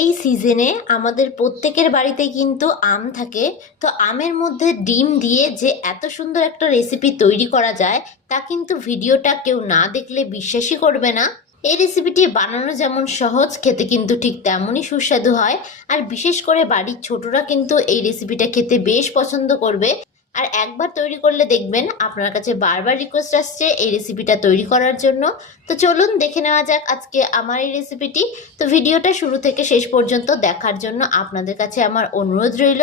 এই সিজনে আমাদের প্রত্যেকের বাড়িতে কিন্তু আম থাকে। তো আমের মধ্যে ডিম দিয়ে যে এত সুন্দর একটা রেসিপি তৈরি করা যায়, তা কিন্তু ভিডিওটা কেউ না দেখলে বিশ্বাসই করবে না। এই রেসিপিটি বানানো যেমন সহজ, খেতে কিন্তু ঠিক তেমনই সুস্বাদু হয়। আর বিশেষ করে বাড়ির ছোটরা কিন্তু এই রেসিপিটা খেতে বেশ পছন্দ করবে। আর একবার তৈরি করলে দেখবেন আপনার কাছে বারবার রিকোয়েস্ট আসছে এই রেসিপিটা তৈরি করার জন্য। তো চলুন দেখে নেওয়া যাক আজকে আমার এই রেসিপিটি তো ভিডিওটা শুরু থেকে শেষ পর্যন্ত দেখার জন্য আপনাদের কাছে আমার অনুরোধ রইল।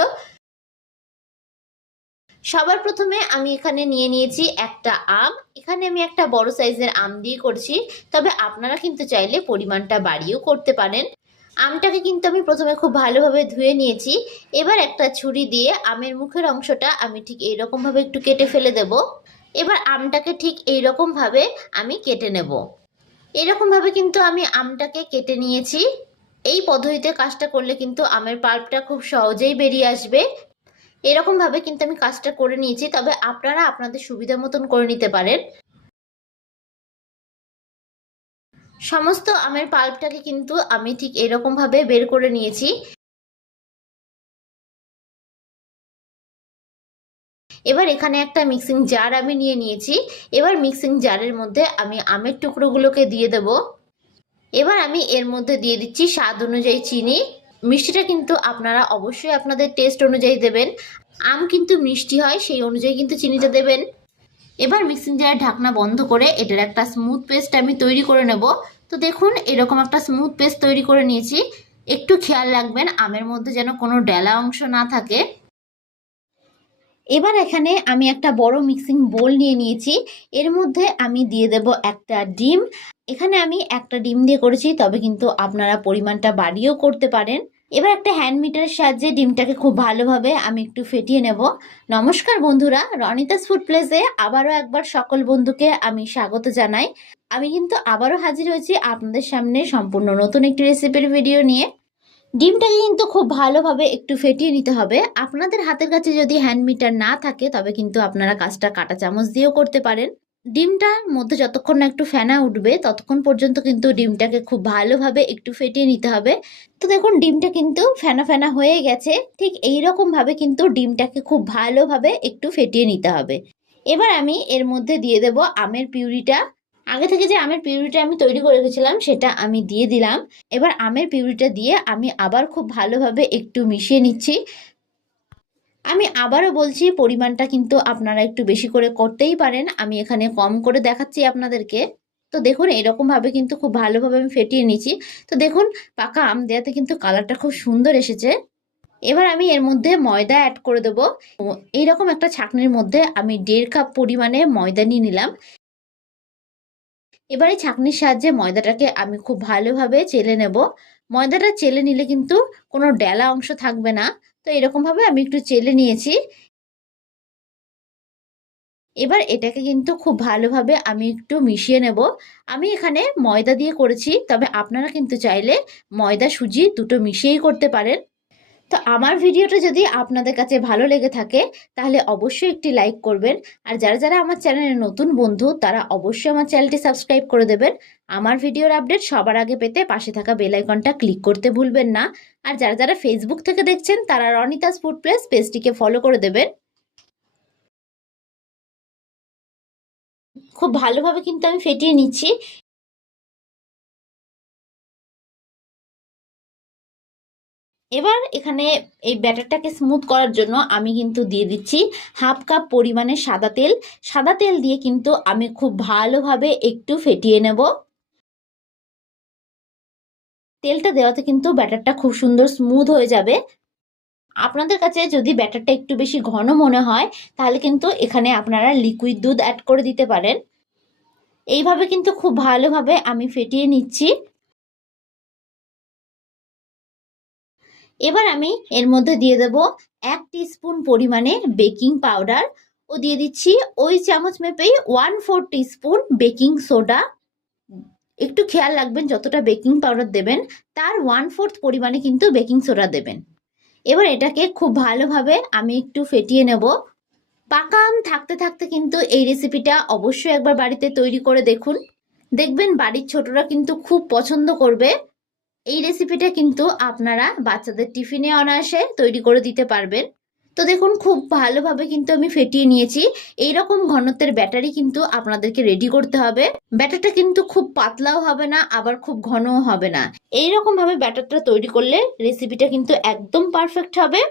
সবার প্রথমে আমি এখানে নিয়ে নিয়েছি একটা আম। এখানে আমি একটা বড় সাইজের আম দিয়ে করছি। তবে আপনারা কিন্তু চাইলে পরিমাণটা বাড়িয়েও করতে পারেন। আমটাকে কিন্তু আমি প্রথমে খুব ভালোভাবে ধুয়ে নিয়েছি। এবার একটা ছুরি দিয়ে আমের মুখের অংশটা আমি ঠিক এইরকমভাবে একটু কেটে ফেলে দেব। এবার আমটাকে ঠিক এইরকমভাবে আমি কেটে নেব। এরকমভাবে কিন্তু আমি আমটাকে কেটে নিয়েছি। এই পদ্ধতিতে কাজটা করলে কিন্তু আমের পাল্পটা খুব সহজেই বেরিয়ে আসবে। এরকমভাবে কিন্তু আমি কাজটা করে নিয়েছি, তবে আপনারা আপনাদের সুবিধা মতন করে নিতে পারেন। সমস্ত আমের পাল্পটাকে কিন্তু আমি ঠিক এরকমভাবে বের করে নিয়েছি। এবার এখানে একটা মিক্সিং জার আমি নিয়ে নিয়েছি। এবার মিক্সিং জারের মধ্যে আমি আমের টুকরোগুলোকে দিয়ে দেব। এবার আমি এর মধ্যে দিয়ে দিচ্ছি স্বাদ অনুযায়ী চিনি। মিষ্টিটা কিন্তু আপনারা অবশ্যই আপনাদের টেস্ট অনুযায়ী দেবেন। আম কিন্তু মিষ্টি হয়, সেই অনুযায়ী কিন্তু চিনিটা দেবেন। এবার মিক্সিং জারের ঢাকনা বন্ধ করে এটার একটা স্মুথ পেস্ট আমি তৈরি করে নেব। তো দেখুন, এরকম একটা স্মুথ পেস্ট তৈরি করে নিয়েছি। একটু খেয়াল রাখবেন, আমের মধ্যে যেন কোনো ডেলা অংশ না থাকে। এবার এখানে আমি একটা বড় মিক্সিং বোল নিয়ে নিয়েছি। এর মধ্যে আমি দিয়ে দেব একটা ডিম। এখানে আমি একটা ডিম দিয়ে করেছি, তবে কিন্তু আপনারা পরিমাণটা বাড়িয়েও করতে পারেন। এবার একটা হ্যান্ড মিটারের সাহায্যে ডিমটাকে খুব ভালোভাবে আমি একটু ফেটিয়ে নেব। নমস্কার বন্ধুরা, রনিতাস ফুড প্লেসে আবারও একবার সকল বন্ধুকে আমি স্বাগত জানাই। আমি কিন্তু আবারও হাজির হয়েছি আপনাদের সামনে সম্পূর্ণ নতুন একটি রেসিপির ভিডিও নিয়ে। ডিমটাকে কিন্তু খুব ভালোভাবে একটু ফেটিয়ে নিতে হবে। আপনাদের হাতের কাছে যদি হ্যান্ড মিটার না থাকে, তবে কিন্তু আপনারা কাজটা কাটা চামচ দিয়েও করতে পারেন। ডিমটার মধ্যে যতক্ষণ না একটু ফেনা উঠবে, ততক্ষণ পর্যন্ত কিন্তু ডিমটাকে খুব ভালোভাবে একটু ফেটিয়ে নিতে হবে। তো দেখুন, ডিমটা কিন্তু ফেনা ফেনা হয়ে গেছে। ঠিক এই রকম ভাবে কিন্তু ডিমটাকে খুব ভালোভাবে একটু ফেটিয়ে নিতে হবে। এবার আমি এর মধ্যে দিয়ে দেব আমের পিউরিটা। আগে থেকে যে আমের পিউরিটা আমি তৈরি করে রেখেছিলাম, সেটা আমি দিয়ে দিলাম। এবার আমের পিউরিটা দিয়ে আমি আবার খুব ভালোভাবে একটু মিশিয়ে নিচ্ছি। আমি আবারও বলছি, পরিমাণটা কিন্তু আপনারা একটু বেশি করে করতেই পারেন। আমি এখানে কম করে দেখাচ্ছি আপনাদেরকে। তো দেখুন, এরকমভাবে কিন্তু খুব ভালোভাবে আমি ফেটিয়ে নিচ্ছি। তো দেখুন, পাকা আম দেওয়াতে কিন্তু কালারটা খুব সুন্দর এসেছে। এবার আমি এর মধ্যে ময়দা অ্যাড করে দেবো। এইরকম একটা ছাকনির মধ্যে আমি দেড় কাপ পরিমাণে ময়দা নিয়ে নিলাম। এবারে ছাকনির সাহায্যে ময়দাটাকে আমি খুব ভালোভাবে চেলে নেব। ময়দাটা চেলে নিলে কিন্তু কোনো ডেলা অংশ থাকবে না। তো এরকমভাবে আমি একটু চেলে নিয়েছি। এবার এটাকে কিন্তু খুব ভালোভাবে আমি একটু মিশিয়ে নেব। আমি এখানে ময়দা দিয়ে করেছি, তবে আপনারা কিন্তু চাইলে ময়দা সুজি দুটো মিশিয়েই করতে পারেন। তো আমার ভিডিওটা যদি আপনাদের কাছে ভালো লেগে থাকে, তাহলে অবশ্যই একটি লাইক করবেন। আর যারা যারা আমার চ্যানেলের নতুন বন্ধু, তারা অবশ্যই আমার চ্যানেলটি সাবস্ক্রাইব করে দেবেন। আমার ভিডিওর আপডেট সবার আগে পেতে পাশে থাকা বেল আইকনটা ক্লিক করতে ভুলবেন না। আর যারা যারা ফেসবুক থেকে দেখছেন, তারা রনিতাস ফুড প্লেস পেজটিকে ফলো করে দেবেন। খুব ভালোভাবে কিন্তু আমি ফেটিয়ে নিচ্ছি। এবার এখানে এই ব্যাটারটাকে স্মুথ করার জন্য আমি কিন্তু দিয়ে দিচ্ছি হাফ কাপ পরিমাণে সাদা তেল। সাদা তেল দিয়ে কিন্তু আমি খুব ভালোভাবে একটু ফেটিয়ে নেব। তেলটা দেওয়াতে কিন্তু ব্যাটারটা খুব সুন্দর স্মুথ হয়ে যাবে। আপনাদের কাছে যদি ব্যাটারটা একটু বেশি ঘন মনে হয়, তাহলে কিন্তু এখানে আপনারা লিকুইড দুধ অ্যাড করে দিতে পারেন। এইভাবে কিন্তু খুব ভালোভাবে আমি ফেটিয়ে নিচ্ছি। এবার আমি এর মধ্যে দিয়ে দেব এক স্পুন পরিমাণে বেকিং পাউডার ও দিয়ে দিচ্ছি ওই চামচ মেপেই one four spoon baking soda একটু খেয়াল রাখবেন যতটা বেকিং পাউডার দেবেন, তার ওয়ান ফোর্থ পরিমাণে কিন্তু বেকিং সোডা দেবেন। এবার এটাকে খুব ভালোভাবে আমি একটু ফেটিয়ে নেব। পাকা আম থাকতে থাকতে কিন্তু এই রেসিপিটা অবশ্যই একবার বাড়িতে তৈরি করে দেখুন। দেখবেন বাড়ির ছোটরা কিন্তু খুব পছন্দ করবে। এই রেসিপিটা কিন্তু আপনারা বাচ্চাদের টিফিনে অনায়াসে তৈরি করে দিতে পারবেন। তো দেখুন, খুব ভালোভাবে কিন্তু আমি ফেটিয়ে নিয়েছি। এই রকম ঘনত্বের ব্যাটারি কিন্তু আপনাদেরকে রেডি করতে হবে। ব্যাটারটা কিন্তু খুব পাতলাও হবে না, আবার খুব ঘনও হবে না। এই ভাবে ব্যাটারটা তৈরি করলে রেসিপিটা কিন্তু একদম পারফেক্ট হবে।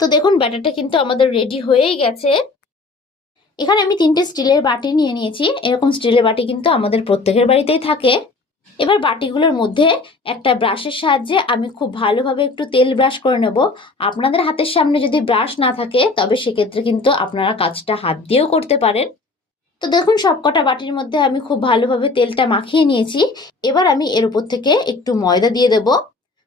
তো দেখুন, ব্যাটারটা কিন্তু আমাদের রেডি হয়েই গেছে। এখানে আমি তিনটে স্টিলের বাটি নিয়ে নিয়েছি। এরকম স্টিলের বাটি কিন্তু আমাদের প্রত্যেকের বাড়িতেই থাকে। এবার বাটিগুলোর মধ্যে একটা ব্রাশের সাহায্যে আমি খুব ভালোভাবে একটু তেল ব্রাশ করে নেব। আপনাদের হাতের সামনে যদি ব্রাশ না থাকে, তবে সেক্ষেত্রে কিন্তু আপনারা কাজটা হাত দিয়েও করতে পারেন। তো দেখুন, সবকটা বাটির মধ্যে আমি খুব ভালোভাবে তেলটা মাখিয়ে নিয়েছি। এবার আমি এর উপর থেকে একটু ময়দা দিয়ে দেব।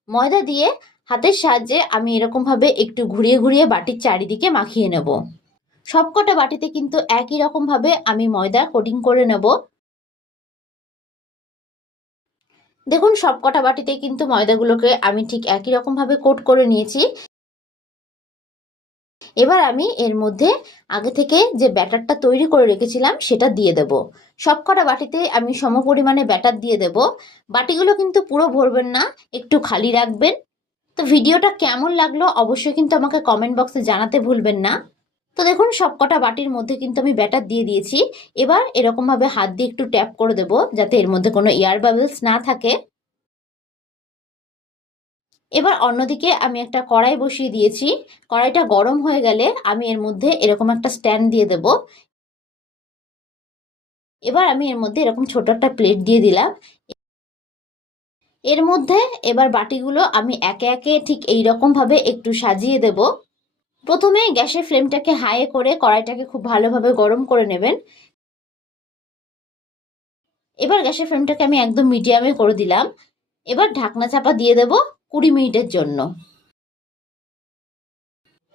ময়দা দিয়ে হাতের সাহায্যে আমি এরকমভাবে একটু ঘুরিয়ে ঘুরিয়ে বাটির চারিদিকে মাখিয়ে নেব। সবকটা বাটিতে কিন্তু একই রকমভাবে আমি ময়দা কোটিং করে নেব। দেখুন সবকটা বাটিতে কিন্তু ময়দাগুলোকে আমি ঠিক একই রকম ভাবে কোট করে নিয়েছি। এবার আমি এর মধ্যে আগে থেকে যে ব্যাটারটা তৈরি করে রেখেছিলাম, সেটা দিয়ে দেব। সবকটা বাটিতে আমি সম পরিমাণে ব্যাটার দিয়ে দেব। বাটিগুলো কিন্তু পুরো ভরবেন না, একটু খালি রাখবেন। তো ভিডিওটা কেমন লাগল অবশ্যই কিন্তু আমাকে কমেন্ট বক্সে জানাতে ভুলবেন না। তো দেখুন, সবকটা বাটির মধ্যে কিন্তু আমি ব্যাটার দিয়ে দিয়েছি। এবার এরকম ভাবে হাত দিয়ে একটু ট্যাপ করে দেব, যাতে এর মধ্যে কোনো এয়ার বাবলস না থাকে। এবার অন্যদিকে আমি একটা কড়াই বসিয়ে দিয়েছি। কড়াইটা গরম হয়ে গেলে আমি এর মধ্যে এরকম একটা স্ট্যান্ড দিয়ে দেব। এবার আমি এর মধ্যে এরকম ছোট একটা প্লেট দিয়ে দিলাম। এর মধ্যে এবার বাটিগুলো আমি একে একে ঠিক এই রকম ভাবে একটু সাজিয়ে দেব। প্রথমে গ্যাসের ফ্লেমটাকে হাই করে কড়াইটাকে খুব ভালোভাবে গরম করে নেবেন। এবার গ্যাসের ফ্লেমটাকে আমি একদম মিডিয়ামে করে দিলাম। এবার ঢাকনা চাপা দিয়ে দেব কুড়ি মিনিটের জন্য।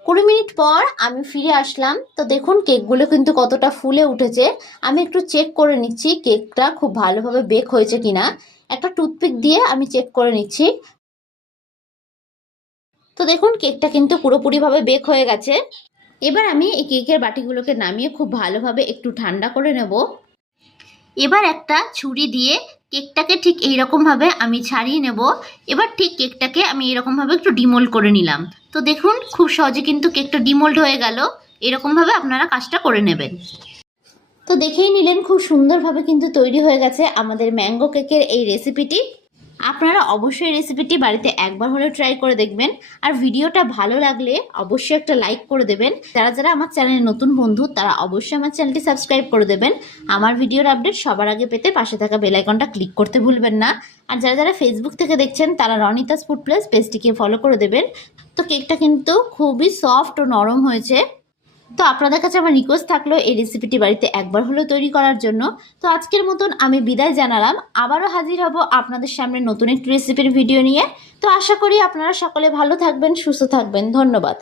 কুড়ি মিনিট পর আমি ফিরে আসলাম। তো দেখুন কেকগুলো কিন্তু কতটা ফুলে উঠেছে। আমি একটু চেক করে নিচ্ছি কেকটা খুব ভালোভাবে বেক হয়েছে কিনা। একটা টুথপিক দিয়ে আমি চেক করে নিচ্ছি। দেখুন, কেকটা কিন্তু পুরোপুরিভাবে বেক হয়ে গেছে। এবার আমি এই কেকের বাটিগুলোকে নামিয়ে খুব ভালোভাবে একটু ঠান্ডা করে নেব। এবার একটা ছুরি দিয়ে কেকটাকে ঠিক এইরকমভাবে আমি ছাড়িয়ে নেব। এবার ঠিক কেকটাকে আমি এরকমভাবে একটু ডিমোল্ড করে নিলাম। তো দেখুন, খুব সহজে কিন্তু কেকটা ডিমোল্ড হয়ে গেল। এরকমভাবে আপনারা কাজটা করে নেবেন। তো দেখেই নিলেন, খুব সুন্দরভাবে কিন্তু তৈরি হয়ে গেছে আমাদের ম্যাঙ্গো কেকের এই রেসিপিটি আপনারা অবশ্যই রেসিপিটি বাড়িতে একবার হলেও ট্রাই করে দেখবেন। আর ভিডিওটা ভালো লাগলে অবশ্যই একটা লাইক করে দেবেন। যারা যারা আমার চ্যানেলে নতুন বন্ধু, তারা অবশ্যই আমার চ্যানেলটি সাবস্ক্রাইব করে দেবেন। আমার ভিডিওর আপডেট সবার আগে পেতে পাশে থাকা বেলাইকনটা ক্লিক করতে ভুলবেন না। আর যারা যারা ফেসবুক থেকে দেখছেন, তারা রনিতাস ফুড প্লাস পেজটিকে ফলো করে দেবেন। তো কেকটা কিন্তু খুবই সফট ও নরম হয়েছে। তো আপনাদের কাছে আমার রিকোয়েস্ট থাকল, এই রেসিপিটি বাড়িতে একবার হলেও তৈরি করার জন্য। তো আজকের মতন আমি বিদায় জানালাম। আবারও হাজির হব আপনাদের সামনে নতুন একটি রেসিপির ভিডিও নিয়ে। তো আশা করি আপনারা সকলে ভালো থাকবেন, সুস্থ থাকবেন। ধন্যবাদ।